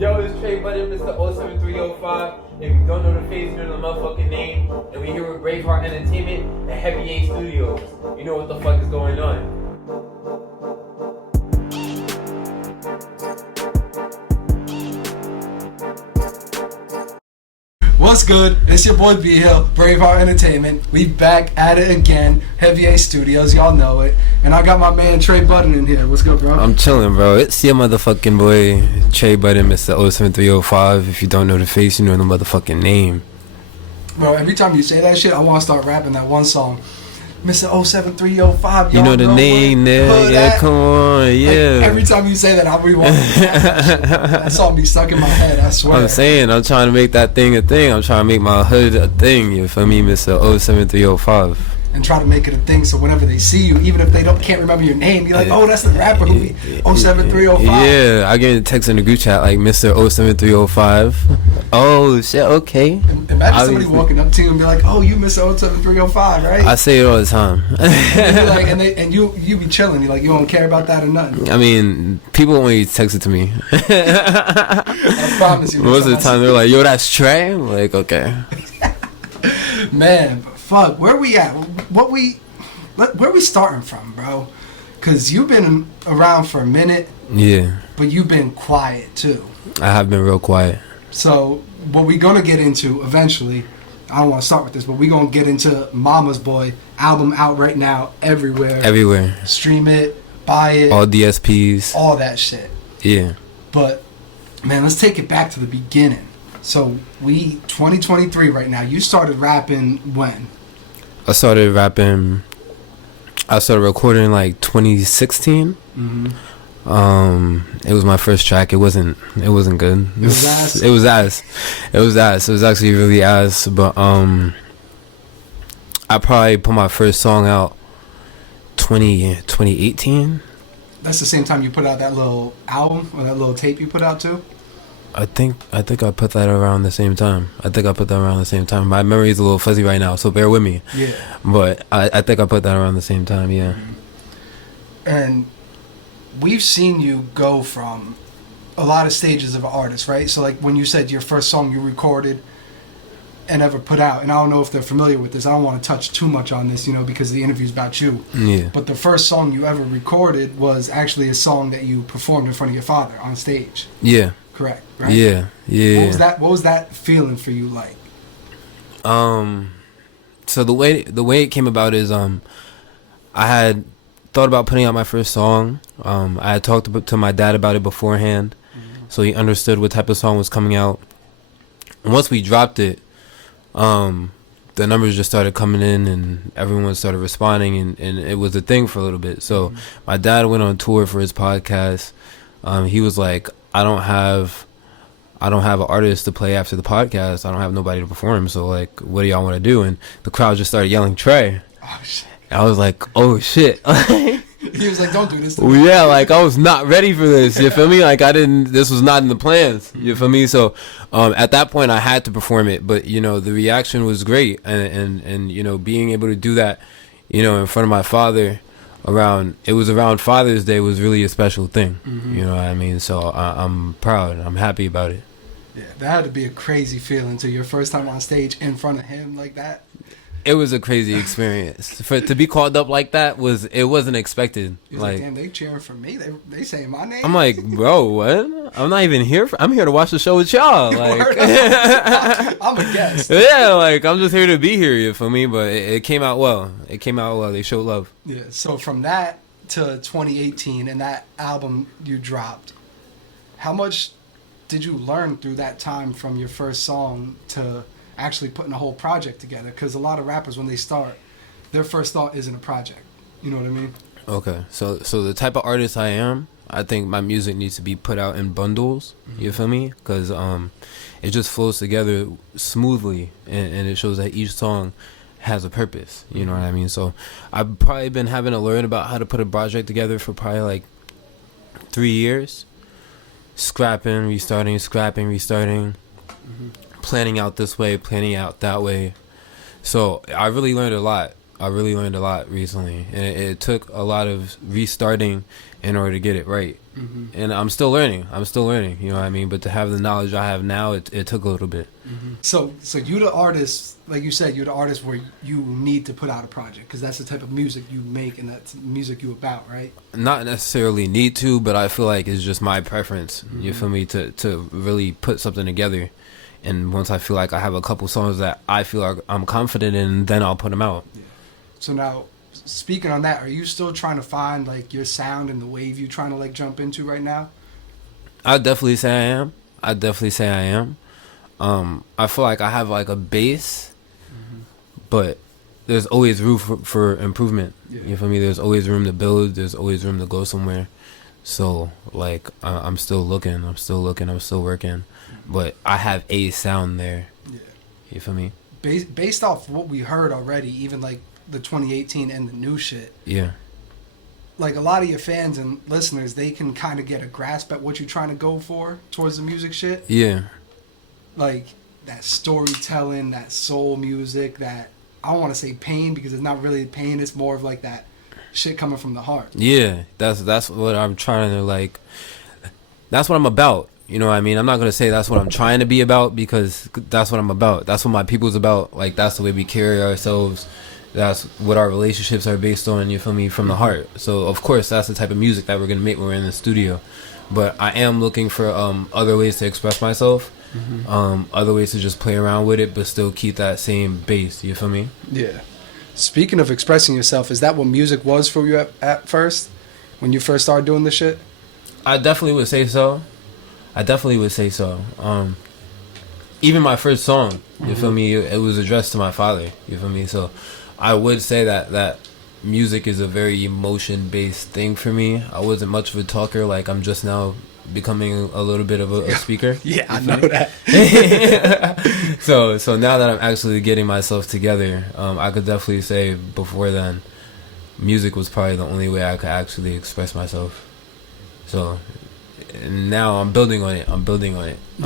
Yo, it's Trey Budden, Mr. 07305. If you don't know the face, you know the motherfucking name. And we here with BraveHeartEnt Entertainment at Heavy A Studios. You know what the fuck is going on. What's good? It's your boy B Hill, BraveHeartEnt Entertainment. We back at it again, Heavy A Studios, y'all know it. And I got my man Trey Budden in here. What's good, bro? I'm chilling, bro. It's your motherfucking boy, Trey Budden, Mr. 07305. If you don't know the face, you know the motherfucking name. Bro, every time you say that shit, I want to start rapping that one song. Mr. 07305, you know the name there, yeah, come on, yeah. Like, every time you say that, I'll rewind that song be stuck in my head, I swear. I'm saying, I'm trying to make that thing a thing. I'm trying to make my hood a thing, you feel me, Mr. 07305. And try to make it a thing so whenever they see you, even if they can't remember your name, you're like, oh, that's the rapper who be 07305. Yeah, I get a text in the group chat like Mr. 07305. Oh shit, okay. Imagine somebody walking up to you and be like, oh, you Mr. 07305, right? I say it all the time. and you be chilling, you're like, you don't care about that or nothing. I mean, people only text it to me. I promise you. Most of the time they're like, yo, that's Trey? I'm like, okay. Man, fuck, where we at? Where we starting from, bro? Because you've been around for a minute. Yeah. But you've been quiet, too. I have been real quiet. So, what we going to get into eventually, I don't want to start with this, but we going to get into Mommas Boy, album out right now, everywhere. Everywhere. Stream it, buy it. All DSPs. All that shit. Yeah. But, man, let's take it back to the beginning. So, 2023 right now, you started rapping when? I started recording like 2016. Mm-hmm. It was my first track. It wasn't good. It was ass. It was ass. It was actually really ass. But I probably put my first song out 2018. That's the same time you put out that little album or that little tape you put out too? I think I put that around the same time. My memory is a little fuzzy right now, so bear with me. Yeah. But I think I put that around the same time, yeah. And we've seen you go from a lot of stages of an artist, right? So like when you said your first song you recorded and ever put out, and I don't know if they're familiar with this, I don't want to touch too much on this, because the interview's about you. Yeah. But the first song you ever recorded was actually a song that you performed in front of your father on stage. Yeah. Correct, right? Yeah. What was that feeling for you like? So the way it came about is I had thought about putting out my first song. I had talked to my dad about it beforehand, so he understood what type of song was coming out. And once we dropped it, the numbers just started coming in and everyone started responding, and it was a thing for a little bit. So my dad went on tour for his podcast. He was like, I don't have an artist to play after the podcast. I don't have nobody to perform. So like, what do y'all want to do? And the crowd just started yelling Trey. Oh shit! And I was like, oh shit. He was like, don't do this. Yeah, like I was not ready for this. You feel me? Like this was not in the plans. You feel me? So at that point I had to perform it, but the reaction was great, and being able to do that, in front of my father. Around Father's Day was really a special thing. You know what I mean? So I'm proud. I'm happy about it. Yeah, that had to be a crazy feeling to your first time on stage in front of him like that. It was a crazy experience. To be called up like that wasn't expected. He was like, damn, they cheering for me. They saying my name. I'm like, bro, what? I'm not even here. I'm here to watch the show with y'all. Like, I'm a guest. Yeah, like I'm just here to be here. You feel me? But it came out well. They showed love. Yeah. So from that to 2018 and that album you dropped, how much did you learn through that time from your first song to actually putting a whole project together? Because a lot of rappers, when they start, their first thought isn't a project. You know what I mean? Okay, so the type of artist I am, I think my music needs to be put out in bundles. You feel me? Because it just flows together smoothly, and it shows that each song has a purpose. You know what I mean? So I've probably been having to learn about how to put a project together for probably like 3 years. Scrapping, restarting. Planning out this way, planning out that way. So I really learned a lot I really learned a lot recently, and it took a lot of restarting in order to get it right. Mm-hmm. And I'm still learning. You know what I mean? But to have the knowledge I have now, it took a little bit. Mm-hmm. So you the artist, like you said, you're the artist where you need to put out a project because that's the type of music you make and that's music you about, right? Not necessarily need to, but I feel like it's just my preference. Mm-hmm. You feel me? To really put something together. And once I feel like I have a couple songs that I feel like I'm confident in, then I'll put them out. Yeah. So now, speaking on that, are you still trying to find like your sound and the wave you're trying to like jump into right now? I'd definitely say I am. I feel like I have like a base, but there's always room for improvement. Yeah. You feel me? There's always room to build. There's always room to go somewhere. So like I'm still looking. I'm still working. But I have a sound there. Yeah. You feel me? Based off what we heard already, even like the 2018 and the new shit. Yeah. Like a lot of your fans and listeners, they can kind of get a grasp at what you're trying to go for towards the music shit. Yeah. Like that storytelling, that soul music, that I don't want to say pain because it's not really pain. It's more of like that shit coming from the heart. Yeah. That's what I'm trying to like. That's what I'm about. You know what I mean? I'm not going to say that's what I'm trying to be about because that's what I'm about. That's what my people's about. Like, that's the way we carry ourselves. That's what our relationships are based on, you feel me, from the heart. So, of course, that's the type of music that we're going to make when we're in the studio. But I am looking for other ways to express myself, other ways to just play around with it, but still keep that same base, you feel me? Yeah. Speaking of expressing yourself, is that what music was for you at first? When you first started doing this shit? I definitely would say so. Even my first song, you feel me, it was addressed to my father, you feel me? So I would say that music is a very emotion-based thing for me. I wasn't much of a talker, like I'm just now becoming a little bit of a speaker. Yeah, I know that. So now that I'm actually getting myself together, I could definitely say before then, music was probably the only way I could actually express myself. So now I'm building on it. I'm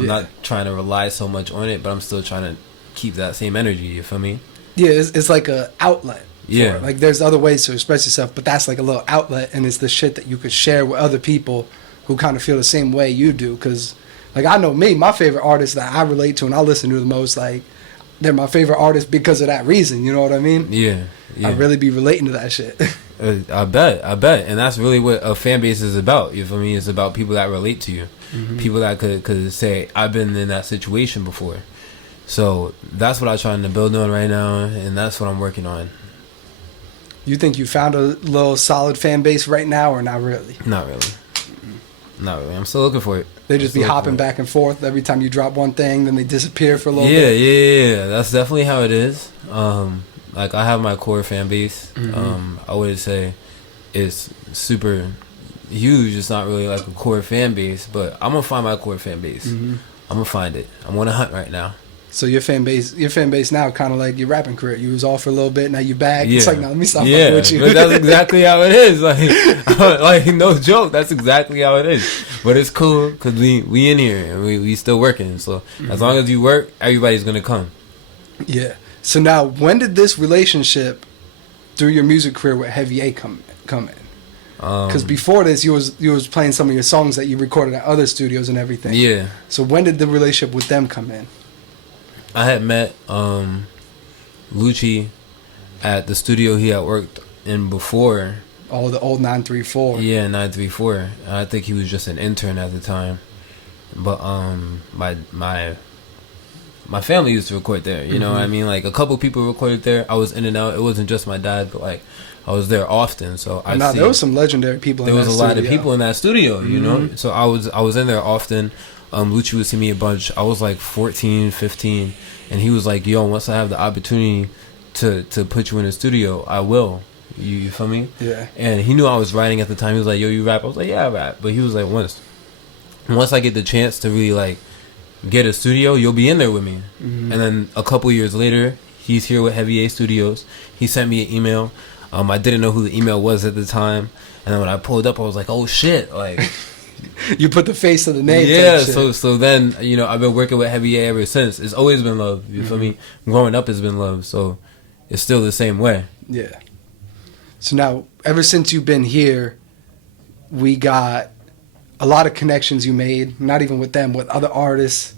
not trying to rely so much on it, but I'm still trying to keep that same energy, you feel me? Yeah, it's like a outlet. Yeah. Like there's other ways to express yourself, but that's like a little outlet, and it's the shit that you could share with other people who kind of feel the same way you do. Because, like, I know me, my favorite artists that I relate to and I listen to the most, like, they're my favorite artists because of that reason. You know what I mean? Yeah. I really be relating to that shit. I bet. And that's really what a fan base is about. You feel me? It's about people that relate to you. People that could say, I've been in that situation before. So that's what I'm trying to build on right now, and that's what I'm working on. You think you found a little solid fan base right now, or not really? Not really. I'm still looking for it. They just be hopping back and forth every time you drop one thing, then they disappear for a little bit. Yeah. That's definitely how it is. Like I have my core fan base. I would say it's super huge. It's not really like a core fan base, but I'm gonna find my core fan base. I'm gonna find it. I'm on a hunt right now. So your fan base now kind of like your rapping career. You was off for a little bit, now you back. Yeah. It's like, no, let me stop fucking with you. But that's exactly how it is. Like no joke. That's exactly how it is. But it's cool because we in here and we still working. So as long as you work, everybody's gonna come. Yeah. So now, when did this relationship through your music career with Heavy A come in? Because before this, you was playing some of your songs that you recorded at other studios and everything. Yeah. So when did the relationship with them come in? I had met Lucci at the studio he had worked in before. Oh, the old 934. Yeah, 934. I think he was just an intern at the time. But my family used to record there. You know what I mean? Like a couple people recorded there. I was in and out. It wasn't just my dad, but like I was there often. So there was some legendary people. There in was that a lot studio. of people in that studio. You know, so I was in there often. Lucci would see me a bunch. I was like 14, 15, and he was like, "Yo, once I have the opportunity to put you in the studio, I will." You feel me? Yeah. And he knew I was writing at the time. He was like, "Yo, you rap?" I was like, "Yeah, I rap." But he was like, once I get the chance to really like get a studio, you'll be in there with me. And then a couple years later, he's here with Heavy A Studios. He sent me an email. I didn't know who the email was at the time, and then when I pulled up, I was like, "Oh shit!" Like. You put the face of the name. Yeah, so then, you know, I've been working with Heavy A ever since. It's always been love, you feel me? Growing up has been love, so it's still the same way. Yeah. So now, ever since you've been here, we got a lot of connections you made, not even with them, with other artists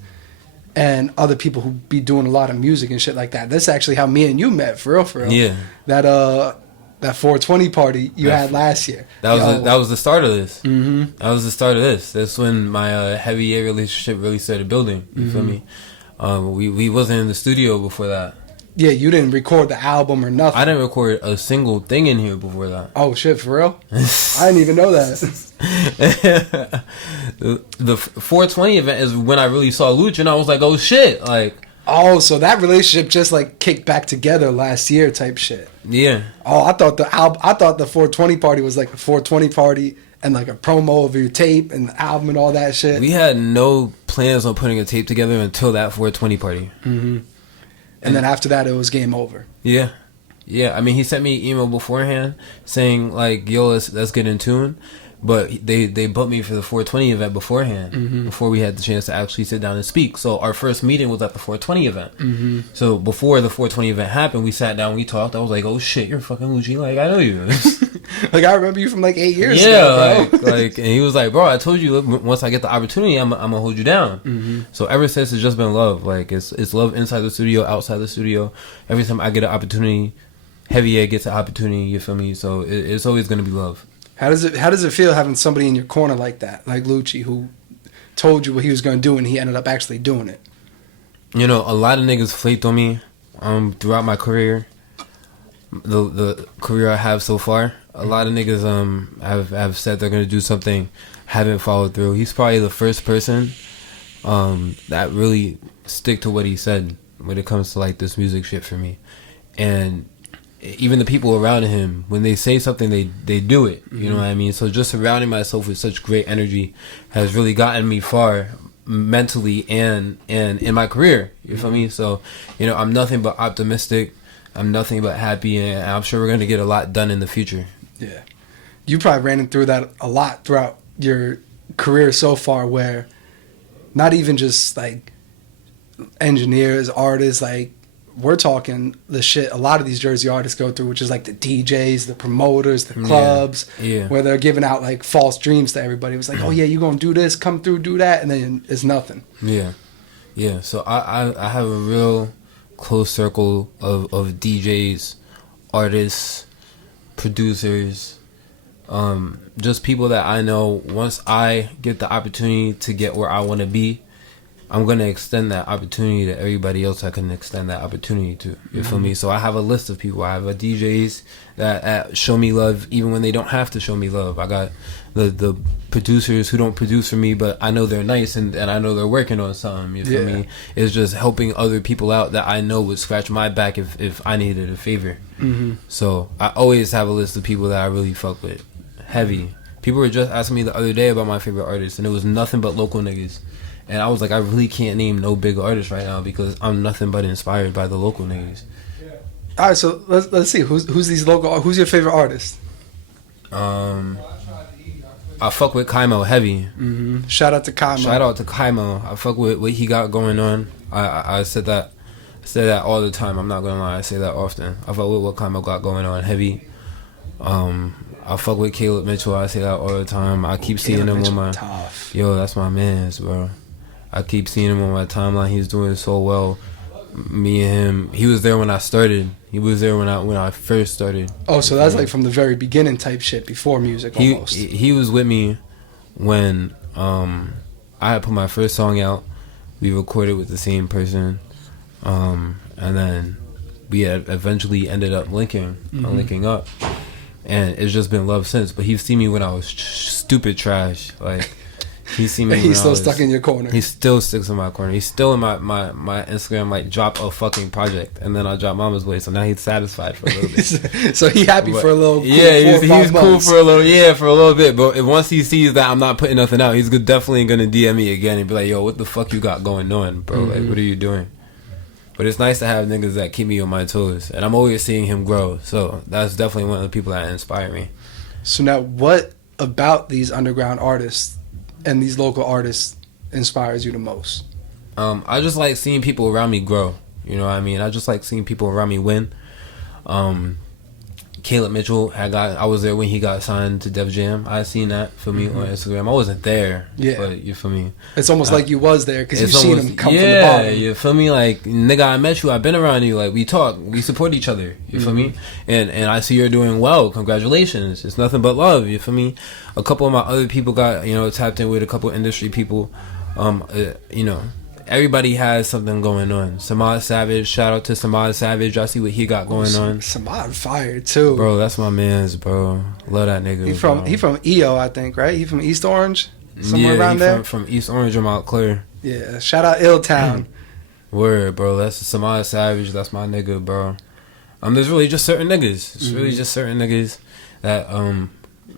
and other people who be doing a lot of music and shit like that. That's actually how me and you met, for real. Yeah. That 420 party you had last year. That was the start of this. Mm-hmm. That was the start of this. That's when my heavy A relationship really started building. You feel me? We wasn't in the studio before that. Yeah, you didn't record the album or nothing. I didn't record a single thing in here before that. Oh shit, for real? I didn't even know that. The 420 event is when I really saw Luch, and I was like, oh shit, like. Oh, so that relationship just like kicked back together last year, type shit. Yeah. Oh, I thought the 420 party was like a 420 party and like a promo of your tape and the album and all that shit. We had no plans on putting a tape together until that 420 party. Mm-hmm. And then after that, it was game over. Yeah. I mean, he sent me an email beforehand saying like, "Yo, let's get in tune." But they booked me for the 420 event beforehand, before we had the chance to actually sit down and speak. So our first meeting was at the 420 event. Mm-hmm. So before the 420 event happened, we sat down, we talked. I was like, "Oh shit, you're fucking Lucci. Like, I know you." Like, I remember you from like 8 years ago, bro. like, and he was like, "Bro, I told you, once I get the opportunity, I'm gonna hold you down." Mm-hmm. So ever since, it's just been love. Like, it's love inside the studio, outside the studio. Every time I get an opportunity, Heavy A gets an opportunity. You feel me? So it's always gonna be love. How does it feel having somebody in your corner like that, like Lucci, who told you what he was going to do and he ended up actually doing it? You know, a lot of niggas flaked on me throughout my career. The career I have so far, a lot of niggas have said they're gonna do something, haven't followed through. He's probably the first person that really stick to what he said when it comes to like this music shit for me. And even the people around him, when they say something, they do it. You know what I mean? So just surrounding myself with such great energy has really gotten me far mentally and in my career. You feel me? So, you know, I'm nothing but optimistic. I'm nothing but happy, and I'm sure we're going to get a lot done in the future. Yeah. You probably ran through that a lot throughout your career so far, where not even just like engineers, artists, like we're talking the shit a lot of these Jersey artists go through, which is like the DJs, the promoters, the clubs, where they're giving out like false dreams to everybody. It was like, oh yeah, you're going to do this, come through, do that, and then it's nothing. Yeah. So I have a real close circle of DJs, artists, producers, just people that I know. Once I get the opportunity to get where I want to be, I'm going to extend that opportunity to everybody else I can extend that opportunity to. You feel me? So I have a list of people. I have a DJs that show me love even when they don't have to show me love. I got the producers who don't produce for me, but I know they're nice and I know they're working on something. You feel me? It's just helping other people out that I know would scratch my back if I needed a favor. Mm-hmm. So I always have a list of people that I really fuck with. Heavy. People were just asking me the other day about my favorite artists, and it was nothing but local niggas. And I was like, I really can't name no big artists right now because I'm nothing but inspired by the local niggas. All right, so let's see who's these local. Who's your favorite artist? I fuck with Kaimo heavy. Mm-hmm. Shout out to Kaimo. I fuck with what he got going on. I said that all the time. I'm not gonna lie, I say that often. I fuck with what Kaimo got going on heavy. I fuck with Caleb Mitchell. I say that all the time. I keep seeing him on my yo. That's my man's, bro. I keep seeing him on my timeline. He's doing so well. Me and him. He was there when I started. He was there when I first started. Oh, so that's like from the very beginning type shit, before music almost. He was with me when I had put my first song out. We recorded with the same person, and then we had eventually ended up linking up. And it's just been love since. But he's seen me when I was stupid trash. Like, he's seen me. He's still stuck in your corner. He still sticks in my corner. He's still in my Instagram. Like, drop a fucking project, and then I drop Mommas Boy. So now he's satisfied for a little bit. So he happy for a little. Cool he's cool for a little bit. But once he sees that I'm not putting nothing out, he's definitely gonna DM me again and be like, "Yo, what the fuck you got going on, bro? Mm-hmm. Like, what are you doing?" But it's nice to have niggas that keep me on my toes. And I'm always seeing him grow. So that's definitely one of the people that inspire me. So now, what about these underground artists and these local artists inspires you the most? I just like seeing people around me grow. You know what I mean? I just like seeing people around me win. Caleb Mitchell I was there when he got signed to Def Jam. I seen that for me on Instagram. I wasn't there, but you feel me. It's almost like you was there because you've seen him come from the bottom. You feel me? Like, nigga, I met you. I've been around you. Like, we talk, we support each other. You feel me? And I see you're doing well. Congratulations. It's nothing but love. You feel me? A couple of my other people got tapped in with a couple industry people. Everybody has something going on. Samad Savage, shout out to Samad Savage. I see what he got going on. Samad fire too, bro. That's my man's, bro. Love that nigga. He from EO, I think, right? He from East Orange, somewhere around there. From East Orange or Mount Clair. Yeah, shout out Illtown. Word, bro. That's Samad Savage. That's my nigga, bro. There's really just certain niggas. It's really just certain niggas that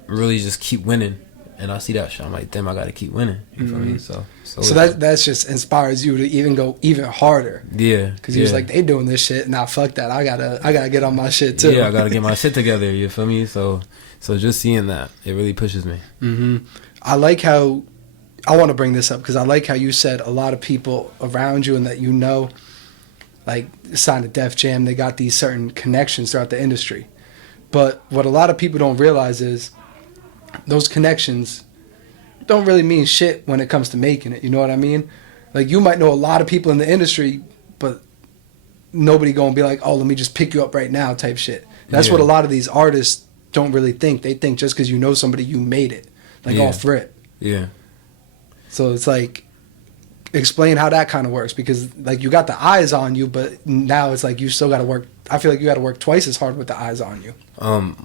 really just keep winning. And I see that shit. I'm like, damn, I gotta keep winning. You feel me? So that's just inspires you to even go even harder. Yeah. Because he was like, they doing this shit. Nah, fuck that. I gotta get on my shit too. Yeah, I gotta get my shit together. You feel me? So just seeing that, it really pushes me. I like how I want to bring this up because I like how you said a lot of people around you and that like signed to Def Jam. They got these certain connections throughout the industry. But what a lot of people don't realize is those connections don't really mean shit when it comes to making it. You know what I mean? Like, you might know a lot of people in the industry, but nobody gonna be like, oh, let me just pick you up right now type shit. That's what a lot of these artists don't really think. They think just because you know somebody, you made it. Like, off rip. Yeah. So it's like, explain how that kind of works, because like you got the eyes on you, but now it's like you still got to work. I feel like you got to work twice as hard with the eyes on you.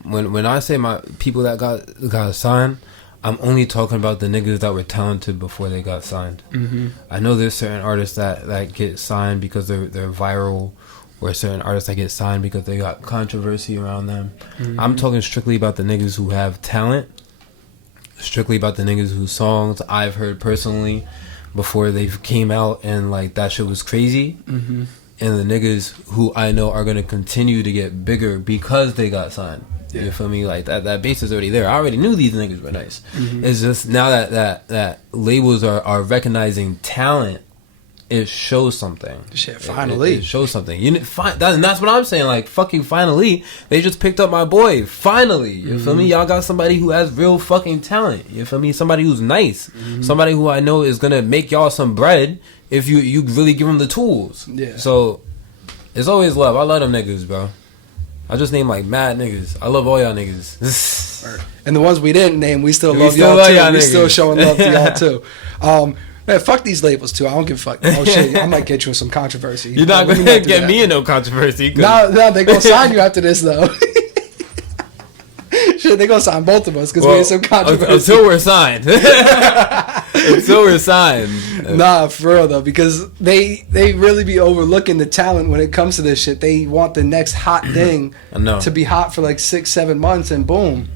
When I say my people that got signed, I'm only talking about the niggas that were talented before they got signed. I know there's certain artists that get signed because they're viral, or certain artists that get signed because they got controversy around them. I'm talking strictly about the niggas who have talent, strictly about the niggas whose songs I've heard personally before they came out and like that shit was crazy. And the niggas who I know are gonna continue to get bigger because they got signed. You feel me? Like that base is already there. I already knew these niggas were nice. It's just now that labels are recognizing talent, it shows something. Shit, finally. It shows something. And that's what I'm saying. Like, fucking finally, they just picked up my boy. Finally. You feel me? Y'all got somebody who has real fucking talent. You feel me? Somebody who's nice. Somebody who I know is gonna make y'all some bread if you really give them the tools. Yeah. So, it's always love. I love them niggas, bro. I just named like mad niggas. I love all y'all niggas. And the ones we didn't name, we still love y'all too. We still showing love to y'all too. Man, fuck these labels too. I don't give a fuck. Oh shit, I might get you in some controversy. You're not gonna get me in no controversy. No, they gonna sign you after this though. Shit, they gonna sign both of us because we in some controversy. Until we're signed. Until we're signed. Nah, for real though, because they really be overlooking the talent when it comes to this shit. They want the next hot thing to be hot for like 6-7 months and boom.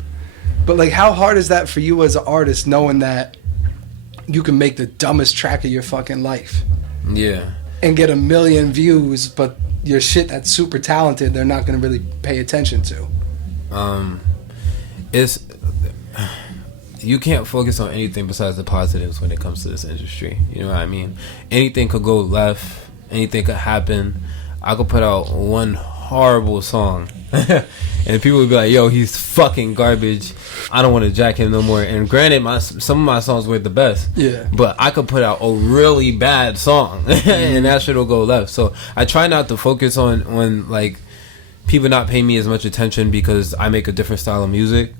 But like, how hard is that for you as an artist, knowing that you can make the dumbest track of your fucking life? Yeah. And get 1 million views, but your shit that's super talented, they're not going to really pay attention to. You can't focus on anything besides the positives when it comes to this industry. You know what I mean? Anything could go left. Anything could happen. I could put out one horrible song and people would be like, yo, he's fucking garbage. I don't want to jack him no more. And granted, some of my songs were the best. Yeah. But I could put out a really bad song and that shit will go left. So I try not to focus on like people not paying me as much attention because I make a different style of music.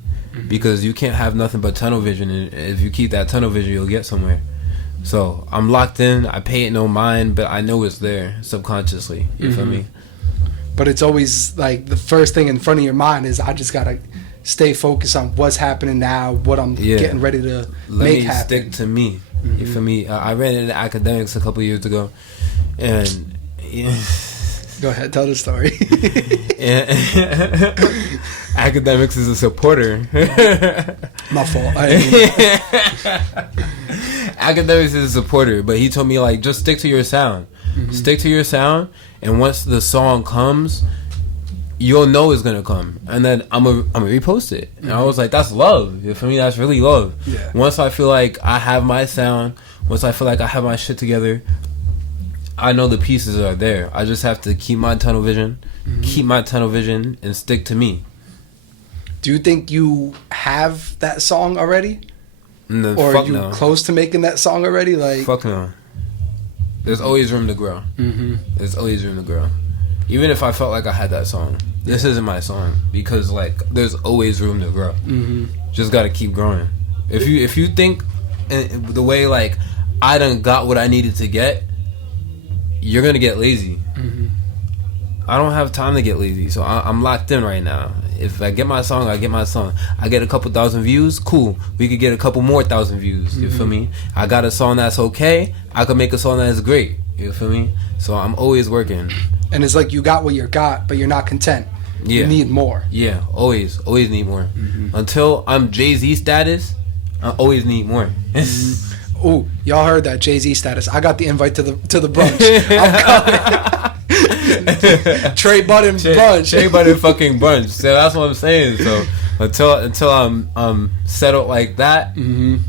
Because you can't have nothing but tunnel vision, and if you keep that tunnel vision, you'll get somewhere. So I'm locked in. I pay it no mind, but I know it's there subconsciously. You feel me? But it's always like the first thing in front of your mind is I just gotta stay focused on what's happening now, what I'm getting ready to make happen. Stick to me. You feel me? I ran into academics a couple years ago, and go ahead, tell the story. Academics is a supporter. My fault. Academics is a supporter, but he told me like just stick to your sound. Stick to your sound, and once the song comes, you'll know it's gonna come, and then I'm gonna repost it. And I was like, that's love. For me, that's really love. Yeah. Once I feel like I have my sound, once I feel like I have my shit together, I know the pieces are there. I just have to keep my tunnel vision, and stick to me. Do you think you have that song already? No, Or fuck are you no. close to making that song already? Like, Fuck no. There's always room to grow. There's always room to grow. Even if I felt like I had that song, this isn't my song because like there's always room to grow. Just gotta keep growing. If you think the way like I done got what I needed to get, you're gonna get lazy. I don't have time to get lazy, so I'm locked in right now. If I get my song, I get my song. I get a couple thousand views, cool. We could get a couple more thousand views. You feel me? I got a song that's okay. I could make a song that's great. You feel me? So I'm always working. and it's like you got what you got, but you're not content. Yeah. You need more. Yeah, always need more. Until I'm Jay-Z status, I always need more. Ooh, y'all heard that Jay-Z status. I got the invite to the brunch. I'm coming. Trey Budden brunch. Trey Budden fucking brunch. So that's what I'm saying. So until I'm settled like that,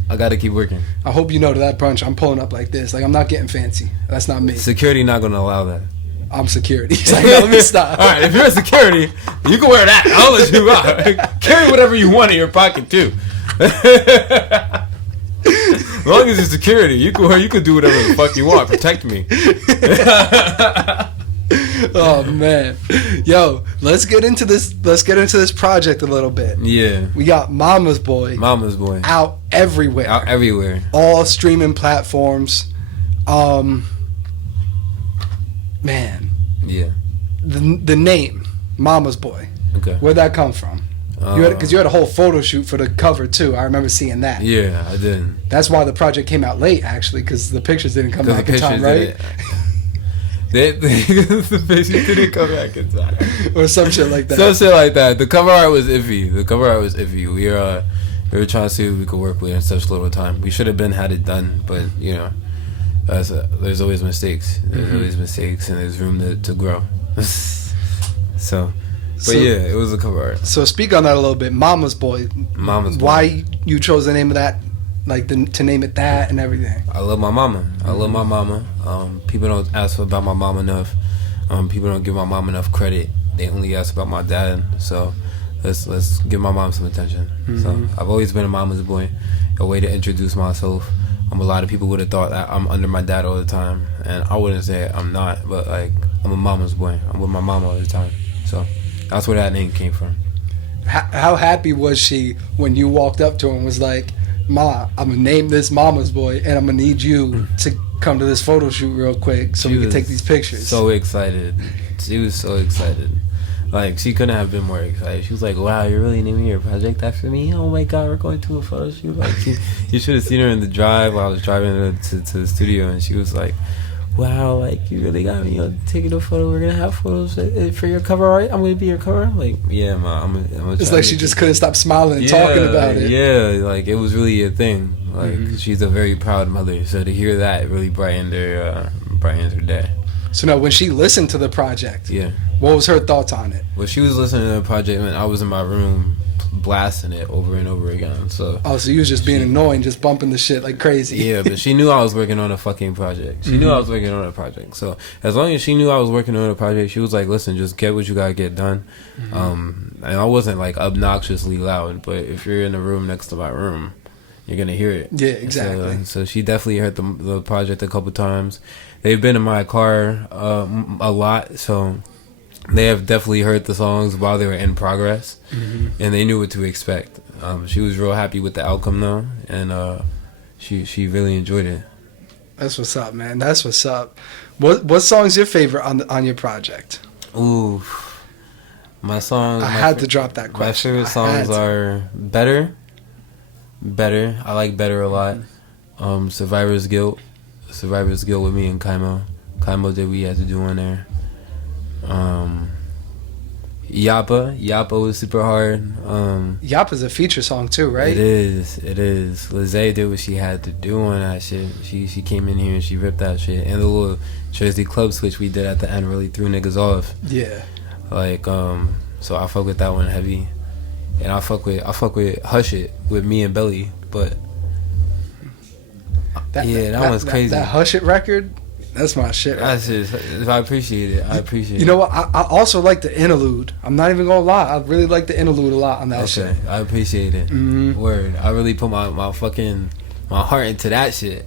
I gotta keep working. I hope you know to that brunch I'm pulling up like this. Like I'm not getting fancy. That's not me. Security not gonna allow that. I'm security. He's like, no, let me stop. All right, if you're a security, you can wear that. I'll let you out. Carry whatever you want in your pocket too. As long as it's security, you can do whatever the fuck you want. Protect me. Oh man, yo, let's get into this. Let's get into this project a little bit. Yeah. We got Mommas Boy. Mommas Boy. Out everywhere. Out everywhere. All streaming platforms. Man. Yeah. The name Mommas Boy. Okay. Where'd that come from? Because you had a whole photo shoot for the cover too. I remember seeing that. Yeah, I did. That's why the project came out late, actually, because the pictures didn't come back in time, right? The pictures didn't come back in time. Or some shit like that. Some shit like that. The cover art was iffy. We were trying to see what we could work with in such little time. We should have had it done, but you know, there's always mistakes. There's always mistakes, and there's room to grow. So yeah, it was a cover art. So speak on that a little bit. Mommas Boy. Mommas Boy. Why you chose the name of that, like to name it that and everything? I love my mama. I love my mama. People don't ask about my mom enough. People don't give my mom enough credit. They only ask about my dad. So let's give my mom some attention. So I've always been a mama's boy. A way to introduce myself. A lot of people would have thought that I'm under my dad all the time, and I wouldn't say I'm not. But like I'm a mama's boy. I'm with my mom all the time. So that's where that name came from. How happy was she when you walked up to her and was like, "Ma, I'm gonna name this Mommas Boy, and I'm gonna need you to come to this photo shoot real quick so we can take these pictures." So excited. She was so excited. Like, she couldn't have been more excited. She was like, "Wow, you're really naming your project after me? Oh my god, we're going to a photo shoot." Like, you should have seen her in the drive while I was driving to the studio, and she was like, "Wow, like, you really got me taking a photo. We're gonna have photos for your cover art. I'm gonna be your cover." I'm like, "Yeah, ma, I'm gonna it's like she just couldn't stop smiling and talking about it. Yeah, like it was really a thing. Like she's a very proud mother. So to hear that really brightens her day. So now, when she listened to the project, Yeah. what was her thoughts on it? Well, she was listening to the project and I was in my room blasting it over and over again. So You was just being annoying, just bumping the shit like crazy. yeah, but she knew I was working on a fucking project. She knew I was working on a project. So as long as she knew I was working on a project, she was like, "Listen, just get what you gotta get done." And I wasn't like obnoxiously loud, but if you're in the room next to my room, you're gonna hear it. Yeah, exactly. So she definitely heard the project a couple times. They've been in my car a lot, so they have definitely heard the songs while they were in progress, and they knew what to expect. She was real happy with the outcome though, and she really enjoyed it. That's what's up, man. That's what's up. What song's your favorite on your project? Ooh, my songs. I had to drop that question. My favorite songs are Better. I like Better a lot. Survivor's Guilt with me and Kaimo that we had to do on there. Yappa was super hard. Yappa's a feature song too, right? It is. Lizzie did what she had to do on that shit. She came in here and she ripped that shit. And the little Jersey club switch we did at the end really threw niggas off. Yeah. Like, so I fuck with that one heavy. And I fuck with Hush It with me and Belly, but that one's crazy. That Hush It record, That's my shit. That's just, I appreciate it. I appreciate it. You know what? I also like the interlude. I'm not even gonna lie. I really like the interlude a lot on that shit. I appreciate it. Word. I really put my heart into that shit.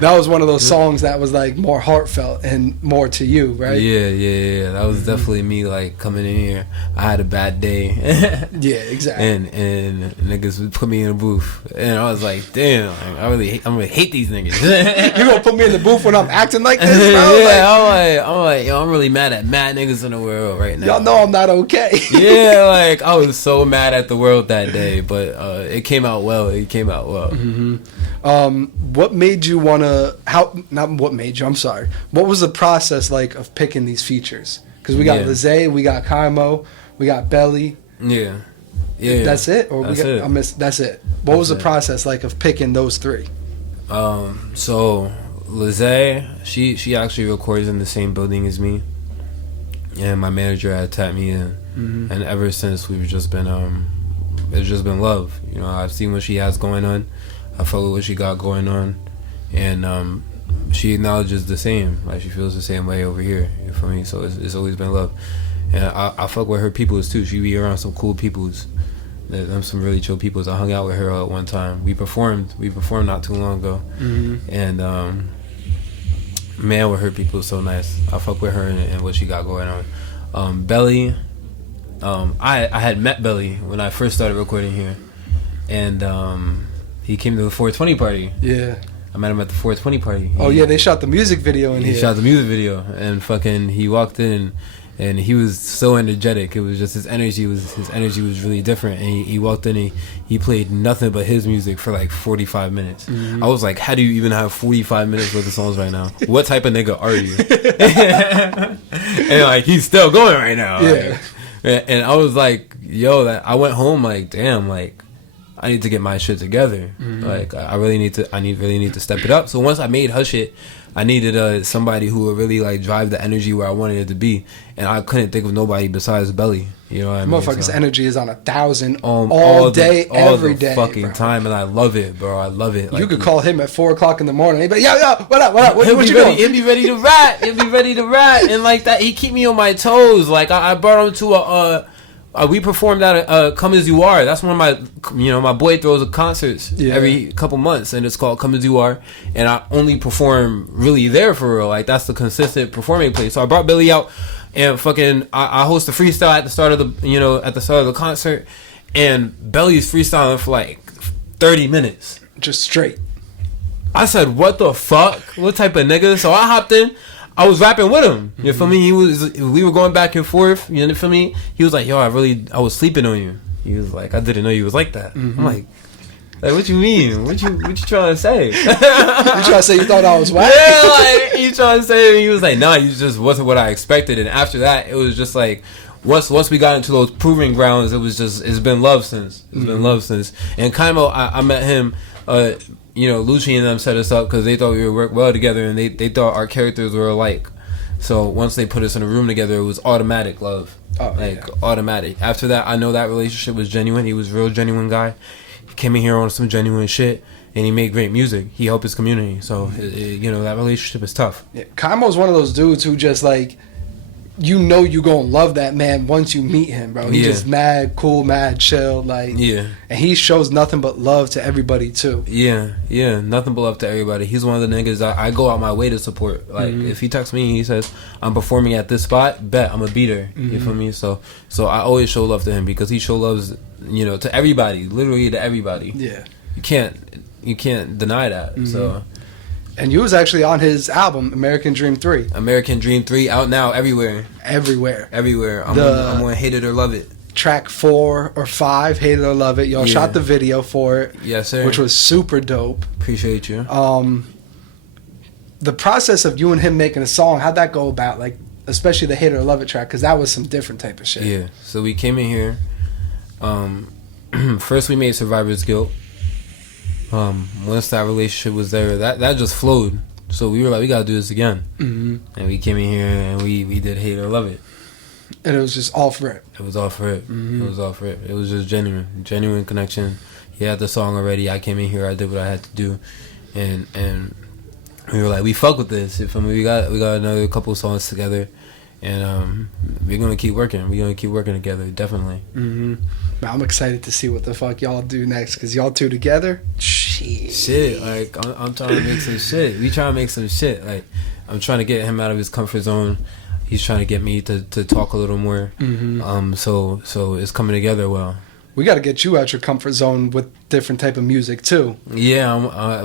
That was one of those songs that was like more heartfelt and more to you, right? Yeah. That was definitely me, like, coming in here. I had a bad day. Yeah, exactly. And niggas would put me in a booth, and I was like, damn, I really hate these niggas. You gonna put me in the booth when I'm acting like this, bro? Yeah, I'm like, yo, I'm really mad at mad niggas in the world right now. Y'all know I'm not okay. Yeah, like, I was so mad at the world that day, but it came out well. What made you wanna? I'm sorry. What was the process like of picking these features? Because we got Lizzie, we got Kaimo, we got Belly. Yeah. That's it, or that's we got? it. That's it. What was the process like of picking those three? So Lizzie, she actually records in the same building as me, and my manager had tapped me in, and ever since we've just been it's just been love. You know, I've seen what she has going on, I follow what she got going on, and she acknowledges the same. Like, she feels the same way over here. You feel me? So it's always been love, and I fuck with her peoples too. She be around some cool peoples. Them some really chill peoples. I hung out with her at one time. We performed not too long ago, and man, with her people is so nice. I fuck with her and what she got going on. Belly, I had met Belly when I first started recording here, and he came to the 420 party. Yeah, I met him at the 420 party. They shot the music video in here. He shot the music video, and fucking he walked in. And he was so energetic. It was just his energy was really different. And he walked in and he played nothing but his music for like 45 minutes. I was like, how do you even have 45 minutes worth of songs right now? What type of nigga are you? And like, he's still going right now. Yeah. Like, and I was like, yo, I went home like, damn, like, I need to get my shit together. Like, I really need to step it up. So once I made her shit, I needed somebody who would really like drive the energy where I wanted it to be, and I couldn't think of nobody besides Belly. You know what I mean? Motherfucker's energy is on 1,000 all day, every day, fucking bro. time, and I love it, bro. I love it. Like, you could call him at 4:00 in the morning. He'd be like, yo, what up? What you doing? He'll be ready to rap. And like that, he keep me on my toes. Like, I brought him to we performed at Come As You Are. That's one of my boy throws concerts every couple months, and it's called Come As You Are, and I only perform really there for real. Like, that's the consistent performing place. So I brought Billy out, and fucking I host a freestyle at the start of the concert, and Belly's freestyling for like 30 minutes just straight. I said, what the fuck? What type of nigga? So I hopped in. I was rapping with him. You feel me? We were going back and forth. You feel me? He was like, yo, I was sleeping on you. He was like, I didn't know you was like that. I'm like, what you mean? What you trying to say? You trying to say you thought I was whack? Yeah, like, he trying to say, he was like, nah, you just wasn't what I expected. And after that, it was just like, once we got into those proving grounds, it's been love since. And Kaimo, I met him, Lucci and them set us up because they thought we would work well together, and they thought our characters were alike. So once they put us in a room together, it was automatic love. Automatic. After that, I know that relationship was genuine. He was a real genuine guy. He came in here on some genuine shit, and he made great music. He helped his community. So, that relationship is tough. Yeah. Kaimo's one of those dudes who just like, you gonna love that man once you meet him, bro. He's just mad cool, mad chill, like, and he shows nothing but love to everybody too. Nothing but love to everybody. He's one of the niggas I go out my way to support. Like, if he texts me and he says I'm performing at this spot, bet I'm a beater. You feel me? So I always show love to him because he show loves to everybody, literally to everybody. You can't deny that. So. And you was actually on his album, American Dream 3. American Dream 3, out now everywhere. Everywhere. I'm on Hate It or Love It. Track 4 or 5, Hate It or Love It. Y'all shot the video for it. Yes, sir. Which was super dope. Appreciate you. The process of you and him making a song, how'd that go about? Like, especially the Hate It or Love It track, because that was some different type of shit. Yeah. So we came in here. First we made Survivor's Guilt. Once that relationship was there, that just flowed. So we were like, we gotta do this again. And we came in here and we did Hate It or Love It. And it was just all for it. It was all for it. It was all for it. It was just genuine connection. He had the song already. I came in here, I did what I had to do, and we were like, we fuck with this. You feel me? We got another couple songs together, and we're gonna keep working. We're gonna keep working together, definitely. Mm-hmm. Man, I'm excited to see what the fuck y'all do next, cause y'all two together, shit. Like I'm trying to make some shit. We trying to make some shit. Like I'm trying to get him out of his comfort zone. He's trying to get me to talk a little more. Mm-hmm. So it's coming together well. We got to get you out your comfort zone with different type of music too. Yeah,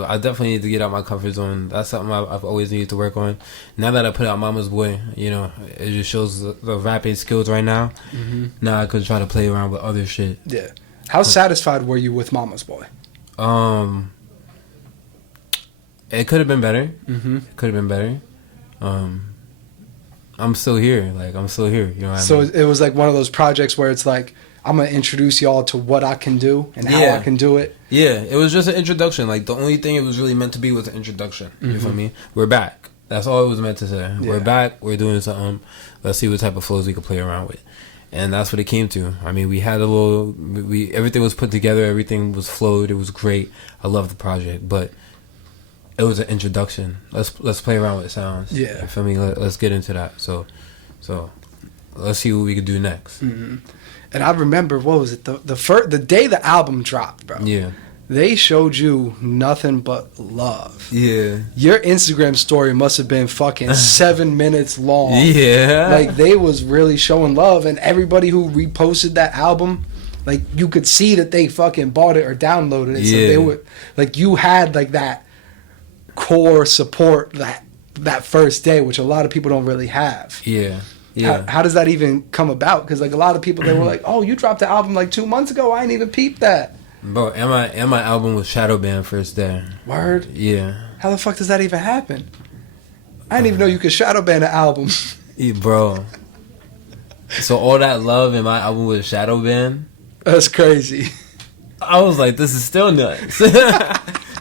I definitely need to get out my comfort zone. That's something I've always needed to work on. Now that I put out Mommas Boy, you know, it just shows the rapping skills right now. Mm-hmm. Now I could try to play around with other shit. Yeah. How satisfied were you with Mommas Boy? It could have been better. Mm-hmm. It could have been better. I'm still here. Like I'm still here. You know what So I mean? it was like one of those projects where it's like, I'm going to introduce y'all to what I can do and how I can do it. Yeah, it was just an introduction. Like, the only thing it was really meant to be was an introduction. You feel me? We're back. That's all it was meant to say. Yeah. We're back. We're doing something. Let's see what type of flows we can play around with. And that's what it came to. I mean, we had everything was put together. Everything was flowed. It was great. I love the project. But it was an introduction. Let's play around with sounds. Yeah. You feel me? Let's get into that. So let's see what we could do next. Mm-hmm. And I remember, what was it, the day the album dropped, bro. Yeah. They showed you nothing but love. Yeah. Your Instagram story must have been fucking 7 minutes long. Yeah. Like, they was really showing love, and everybody who reposted that album, like, you could see that they fucking bought it or downloaded it. Yeah. So they were, like, you had, like, that core support that first day, which a lot of people don't really have. Yeah. Yeah. How does that even come about? Because like a lot of people, they were like, "Oh, you dropped the album like 2 months ago. I ain't even peeped that." Bro, and my album was shadow banned first day. Word. Yeah. How the fuck does that even happen? I didn't even know you could shadow ban an album. Yeah, bro. So all that love in my album was shadow banned. That's crazy. I was like, this is still nuts.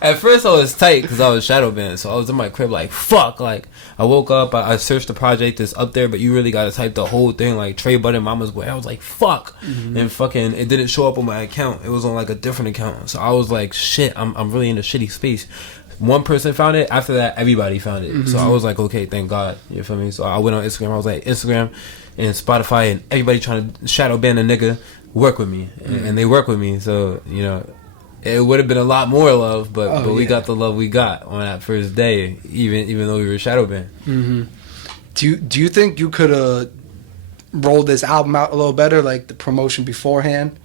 At first I was tight because I was shadow banned, so I was in my crib like, fuck. Like, I woke up, I searched the project that's up there, but you really gotta type the whole thing, like Trey Budden, Mommas Boy. I was like, fuck. Mm-hmm. And fucking, it didn't show up on my account. It was on like a different account. So I was like, shit, I'm really in a shitty space. One person found it. After that, everybody found it. Mm-hmm. So I was like, okay, thank God. You feel me? So I went on Instagram. I was like, Instagram and Spotify and everybody trying to shadow ban a nigga, work with me. Mm-hmm. And they work with me. So, you know, it would have been a lot more love, but we got the love we got on that first day, even though we were shadow banned. Mm-hmm. Do you think you could have rolled this album out a little better, like the promotion beforehand,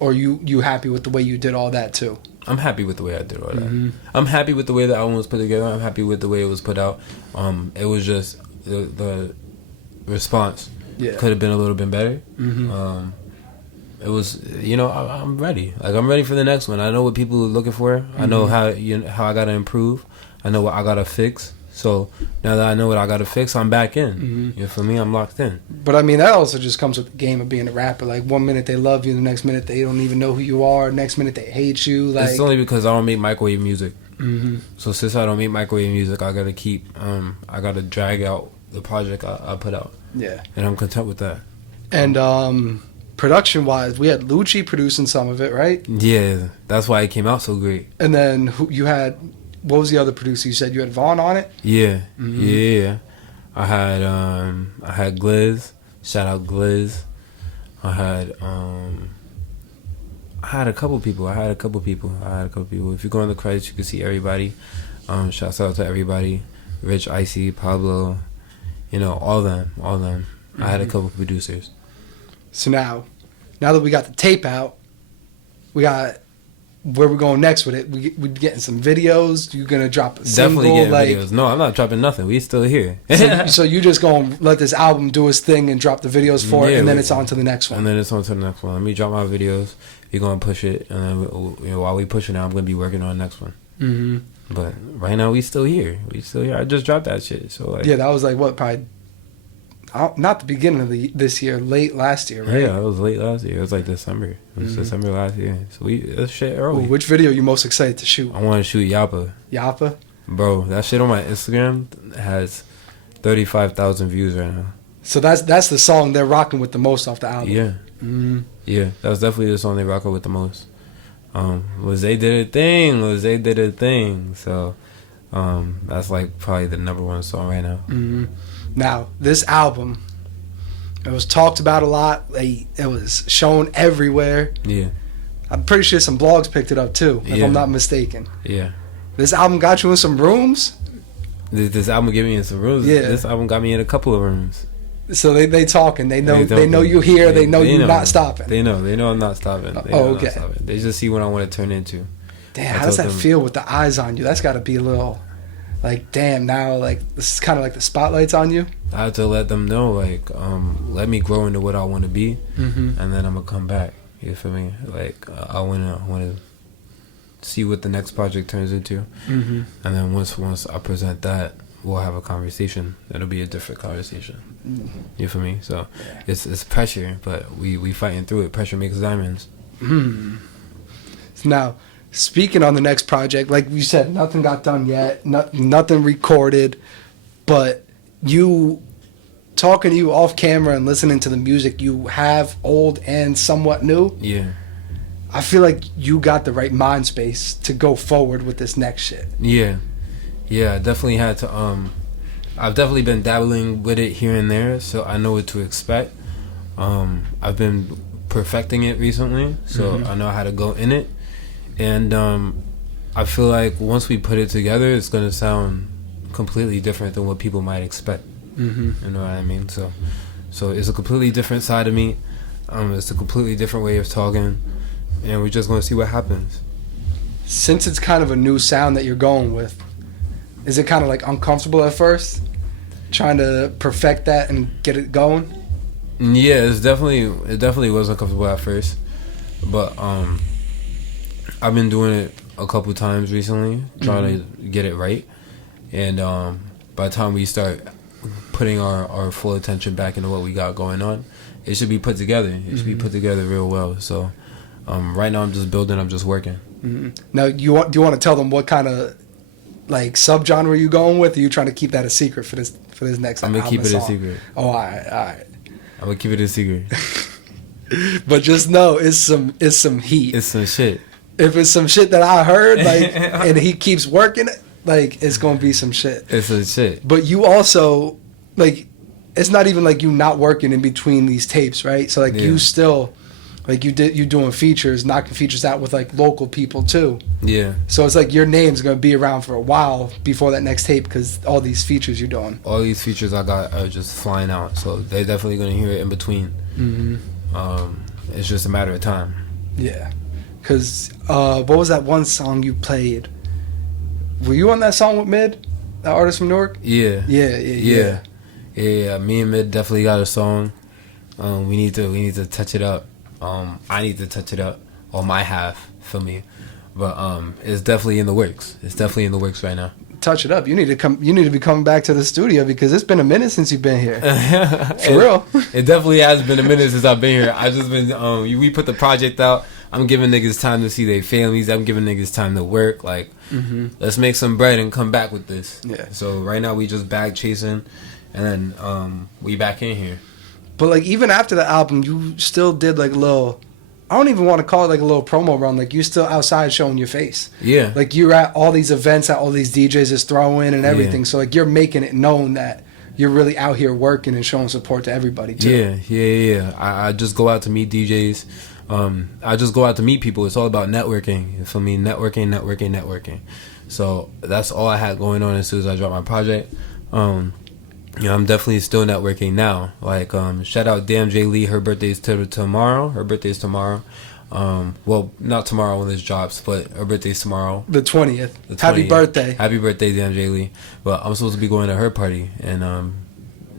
or you happy with the way you did all that too? I'm happy with the way I did all that. Mm-hmm. I'm happy with the way the album was put together. I'm happy with the way it was put out. It was just the response could have been a little bit better. Mm-hmm. It was, you know, I'm ready. Like, I'm ready for the next one. I know what people are looking for. Mm-hmm. I know how I gotta improve. I know what I gotta fix. So now that I know what I gotta fix, I'm back in. Mm-hmm. You feel me? I'm locked in. But I mean, that also just comes with the game of being a rapper. Like, 1 minute they love you, the next minute they don't even know who you are. Next minute they hate you. Like, it's only because I don't make microwave music. Mm-hmm. So since I don't make microwave music, I gotta keep. I gotta drag out the project I put out. Yeah. And I'm content with that. And production wise, we had Lucci producing some of it, right? Yeah, that's why it came out so great. And then you had, what was the other producer? You said you had Vaughn on it? Yeah, mm-hmm. yeah. I had Gliz. Shout out Gliz. I had a couple people. If you go on the credits, you can see everybody. Shouts out to everybody. Rich, Icy, Pablo. You know, all them. Mm-hmm. I had a couple producers. So now that we got the tape out, we got where we're going next with it. We getting some videos. You gonna drop a single? Definitely getting videos. No, I'm not dropping nothing. We still here. so you just gonna let this album do its thing and drop the videos for it, and then it's on to the next one. And then it's on to the next one. Let me drop my videos. You're gonna push it, and then while we pushing it, I'm gonna be working on the next one. Mm-hmm. But right now, we still here. I just dropped that shit. So like, yeah, that was like what, probably not the beginning of this year, late last year, right? Yeah, it was late last year. It was like December. It was December last year. So that's shit early. Ooh, which video are you most excited to shoot? I want to shoot Yappa. Yappa? Bro, that shit on my Instagram has 35,000 views right now. So that's the song they're rocking with the most off the album. Yeah. Mm-hmm. Yeah, that's definitely the song they rocking with the most. Lizzie did a thing. So That's like probably the number one song right now. Mm-hmm. Now, this album, it was talked about a lot. It was shown everywhere. Yeah. I'm pretty sure some blogs picked it up too, if I'm not mistaken. Yeah. This album got you in some rooms? This album gave me in some rooms. Yeah. This album got me in a couple of rooms. So they talking. They know you here. here. They know you're not stopping. They know I'm not stopping. Okay. They just see what I want to turn into. Damn, how does that feel with the eyes on you? That's got to be a little, like, damn, now, like, this is kind of like the spotlight's on you. I have to let them know, like, let me grow into what I want to be, and then I'm gonna come back. You feel me? Like, I wanna see what the next project turns into, and then once I present that, we'll have a conversation. It'll be a different conversation. You feel me? So it's pressure, but we fighting through it. Pressure makes diamonds. Now, speaking on the next project, like you said, nothing got done yet, nothing recorded, but talking to you off camera and listening to the music, you have old and somewhat new. Yeah. I feel like you got the right mind space to go forward with this next shit. Yeah. Yeah, I definitely had to, I've definitely been dabbling with it here and there, so I know what to expect. I've been perfecting it recently, so I know how to go in it. And I feel like once we put it together, it's going to sound completely different than what people might expect. You know what I mean? So it's a completely different side of me. It's a completely different way of talking, and we're just going to see what happens. Since it's kind of a new sound that you're going with, is it kind of like uncomfortable at first, trying to perfect that and get it going? Yeah, it definitely was uncomfortable at first, but I've been doing it a couple times recently, trying to get it right, and by the time we start putting our full attention back into what we got going on, it should be put together. It should be put together real well. So right now I'm just building, I'm just working. Now, do you want to tell them what kind of like subgenre you going with? Or are you trying to keep that a secret for this next album? I'm gonna keep it a secret. Oh, all right. I'm gonna keep it a secret. But just know it's some heat. It's some shit. If it's some shit that I heard, like, and he keeps working it, like, it's gonna be some shit. It's some shit. But you also, like, it's not even like you not working in between these tapes, right? So like you still, like you doing features, knocking features out with like local people too. Yeah. So it's like your name's gonna be around for a while before that next tape because all these features you're doing. All these features I got are just flying out, so they're definitely gonna hear it in between. It's just a matter of time. Yeah. Cause what was that one song you played? Were you on that song with Mid, that artist from Newark? Yeah. Yeah. Me and Mid definitely got a song. We need to touch it up. I need to touch it up on my half for me, but it's definitely in the works. It's definitely in the works right now. Touch it up. You need to be coming back to the studio because it's been a minute since you've been here. For real. It definitely has been a minute since I've been here. I've just been we put the project out. I'm giving niggas time to see their families. I'm giving niggas time to work. Like, let's make some bread and come back with this. Yeah. So right now we just bag chasing, and then we back in here. But like even after the album, you still did like a little. I don't even want to call it like a little promo run. Like you still outside showing your face. Yeah. Like you're at all these events that all these DJs is throwing and everything. Yeah. So like you're making it known that you're really out here working and showing support to everybody too. Yeah. I just go out to meet DJs. I just go out to meet people. It's all about networking. For me, networking. So that's all I had going on as soon as I dropped my project. I'm definitely still networking now. Like, shout out Damn J Lee. Her birthday's tomorrow. Well, not tomorrow when this drops, but her birthday's tomorrow. The 20th. Happy birthday. Happy birthday, Damn J Lee. But I'm supposed to be going to her party and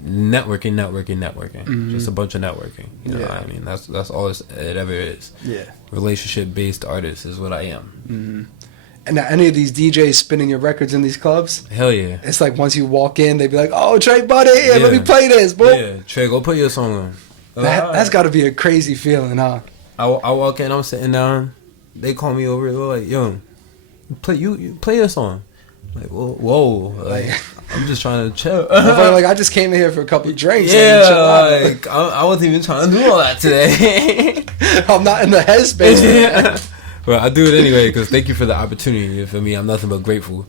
networking. Just a bunch of networking. You know what I mean? That's all it ever is. Yeah. Relationship based artist is what I am. And now any of these DJs spinning your records in these clubs? Hell yeah. It's like once you walk in, they be like, "Oh, Trey Budden, let me play this, boy." Yeah, Trey, go put your song on. That's got to be a crazy feeling, huh? I walk in, I'm sitting down. They call me over. They're like, "Yo, you play your song." I'm like, whoa, like I'm just trying to chill. Like I just came in here for a couple of drinks. Yeah, like I wasn't even trying to do all that today. I'm not in the headspace. Yeah. But I do it anyway because thank you for the opportunity. For me, I'm nothing but grateful.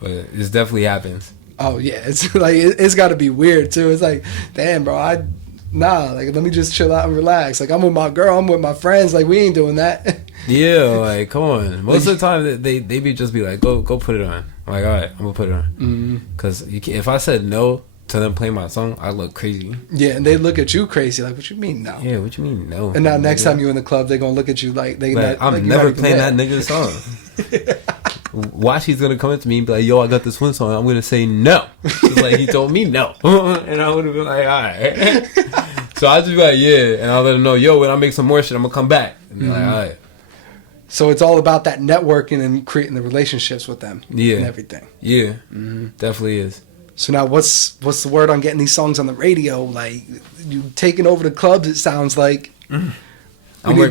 but it definitely happens. Oh yeah, it's like it's got to be weird too. It's like, damn, bro, like let me just chill out and relax. Like I'm with my girl, I'm with my friends. Like we ain't doing that. Yeah, like come on. Most of the time they be just be like, go put it on. I'm like, all right, I'm gonna put it on. Because if I said no to them playing my song, I look crazy. Yeah, and they look at you crazy. Like, what you mean no? Yeah, what you mean no? And now next time you in the club, they gonna look at you like I'm never playing that nigga's song. Watch, he's gonna come up to me and be like, yo, I got this one song. I'm gonna say no. It's like he told me no. And I would have been like, all right. So I'll just be like, yeah. And I'll let him know, yo, when I make some more shit, I'm gonna come back. And be like, all right. So it's all about that networking and creating the relationships with them. Yeah. And everything. Yeah. Definitely is. So now what's the word on getting these songs on the radio? Like, you taking over the clubs, it sounds like. We need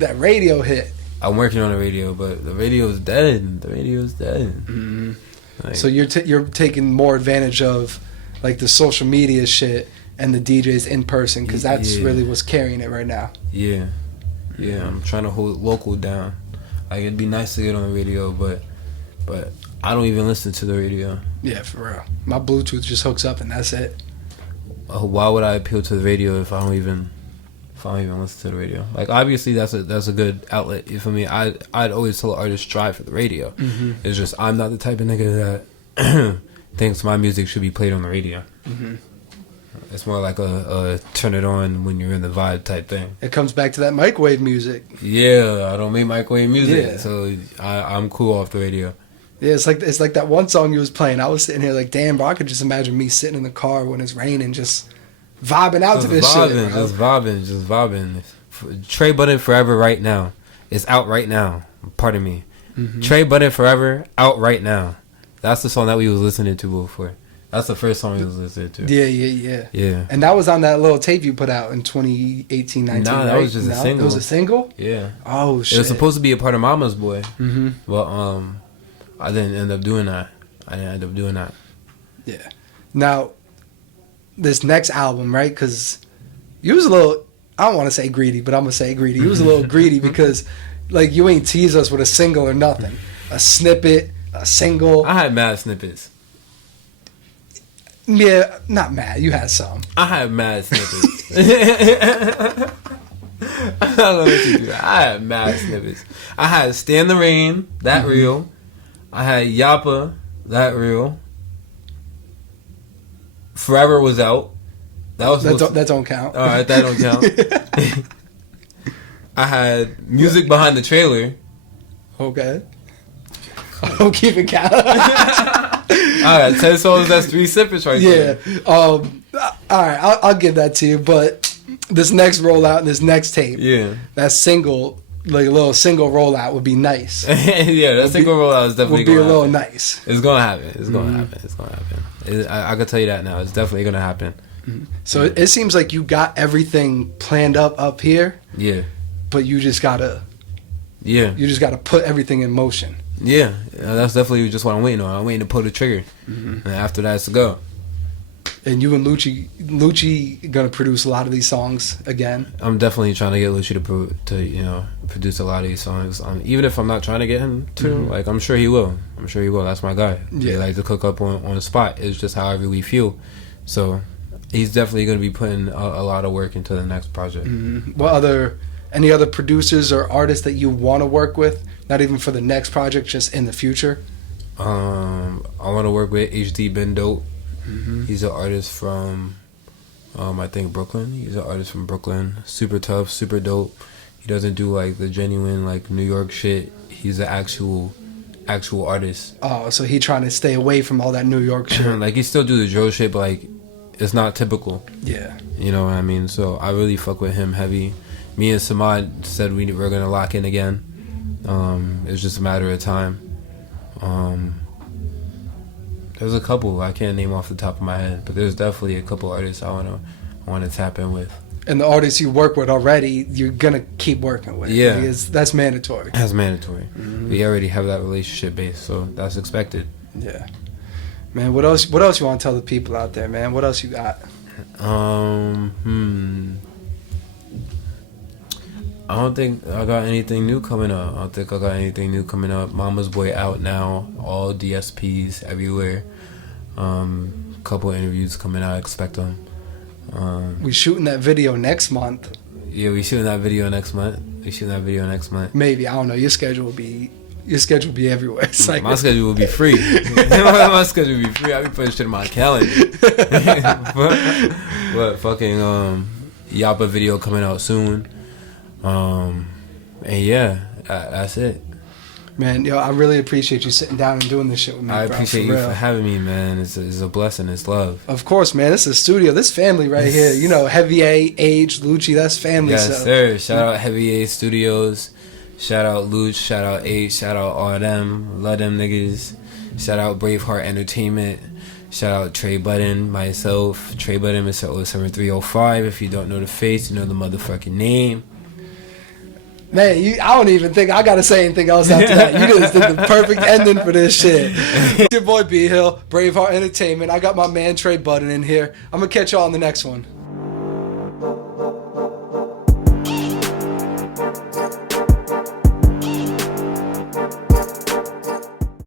that radio hit. I'm working on the radio, but the radio's dead. The radio's dead. Like, so you're taking more advantage of like the social media shit and the DJs in person, because that's really what's carrying it right now. Yeah, I'm trying to hold local down. Like it'd be nice to get on the radio, but I don't even listen to the radio. Yeah, for real. My Bluetooth just hooks up and that's it. Why would I appeal to the radio if I don't even listen to the radio? Like obviously that's a good outlet. You feel me? I'd always tell artists strive for the radio. It's just I'm not the type of nigga that thinks my music should be played on the radio. It's more like a turn it on when you're in the vibe type thing. It comes back to that microwave music. Yeah, I don't make microwave music, so I'm cool off the radio. Yeah, it's like that one song you was playing. I was sitting here like, damn, bro, I could just imagine me sitting in the car when it's raining, just vibing out to this shit. Bro. Just vibing. Trey Budden Forever right now. It's out right now. Pardon me. Trey Budden Forever out right now. That's the song that we was listening to before. That's the first song we was listening to. Yeah. And that was on that little tape you put out in 2018, 19, Nah, that was just a single. It was a single? Yeah. Oh, shit. It was supposed to be a part of Mommas Boy. But I didn't end up doing that. Yeah. Now, this next album, right? Because you was a little, I don't want to say greedy, but I'm going to say greedy. You was a little greedy because, like, you ain't tease us with a single or nothing. A snippet, a single. I had mad snippets. Yeah, not mad. You had some. I had mad snippets. I'm not gonna let you do that. I had mad snippets. I had Stand the Rain, that real. I had Yappa, that real. Forever was out. That don't count. All right, that don't count. I had Music Behind the Trailer. Okay. I'm keeping count. All right, 10 songs, that's 3 snippets right there. Yeah. All right, I'll give that to you. But this next rollout and this next tape, that single, like a little single rollout would be nice. Yeah, that single rollout is definitely would be a little nice. It's gonna happen. It's gonna happen. I can tell you that now. It's definitely gonna happen. So it seems like you got everything planned up here. Yeah. But you just gotta. Yeah. You just gotta put everything in motion. Yeah, that's definitely just what I'm waiting on. I'm waiting to pull the trigger, and after that, it's to go. And you and Lucci gonna produce a lot of these songs again. I'm definitely trying to get Lucci to produce a lot of these songs. Even if I'm not trying to get him to, like I'm sure he will. That's my guy. Yeah. He likes to cook up on the spot. It's just however we feel. So he's definitely gonna be putting a lot of work into the next project. Any other producers or artists that you want to work with? Not even for the next project, just in the future. I want to work with HD Ben Dope. He's an artist from, I think Brooklyn. He's an artist from Brooklyn. Super tough, super dope. He doesn't do like the genuine like New York shit. He's an actual artist. Oh, so he trying to stay away from all that New York shit. Like he still do the drill shit, but like it's not typical. Yeah. You know what I mean? So I really fuck with him heavy. Me and Samad said we're gonna lock in again. It's just a matter of time. There's a couple I can't name off the top of my head, but there's definitely a couple artists I wanna tap in with. And the artists you work with already, you're gonna keep working with. Yeah, because that's mandatory. That's mandatory. We already have that relationship base, so that's expected. Yeah, man. What else you want to tell the people out there, man? What else I don't think I got anything new coming up. Mommas Boy out now. All DSPs everywhere. Couple interviews coming out. Expect them. We shooting that video next month. Yeah, we shooting that video next month. Maybe, I don't know. Your schedule will be everywhere. It's like my schedule will be free. My schedule will be free. I'll be putting shit in my calendar. but fucking Yappa video coming out soon. And yeah, that's it. Man, yo, I really appreciate you sitting down and doing this shit with me. I appreciate you real. for having me, man. It's a blessing. It's love. Of course, man. This is a studio. This family right here. You know, Heavy A, Age, Lucci. That's family. Yes, so. sir. Shout out Heavy A Studios. Shout out Luch. Shout out Age. Shout out all them. Love them niggas. Shout out Braveheart Entertainment. Shout out Trey Budden, myself. Trey Budden, Mr. 07305. If you don't know the face, you know the motherfucking name. Man, I don't even think I gotta say anything else after that. You just did the perfect ending for this shit. It's your boy B Hill, Braveheart Entertainment. I got my man Trey Budden in here. I'm gonna catch y'all on the next one.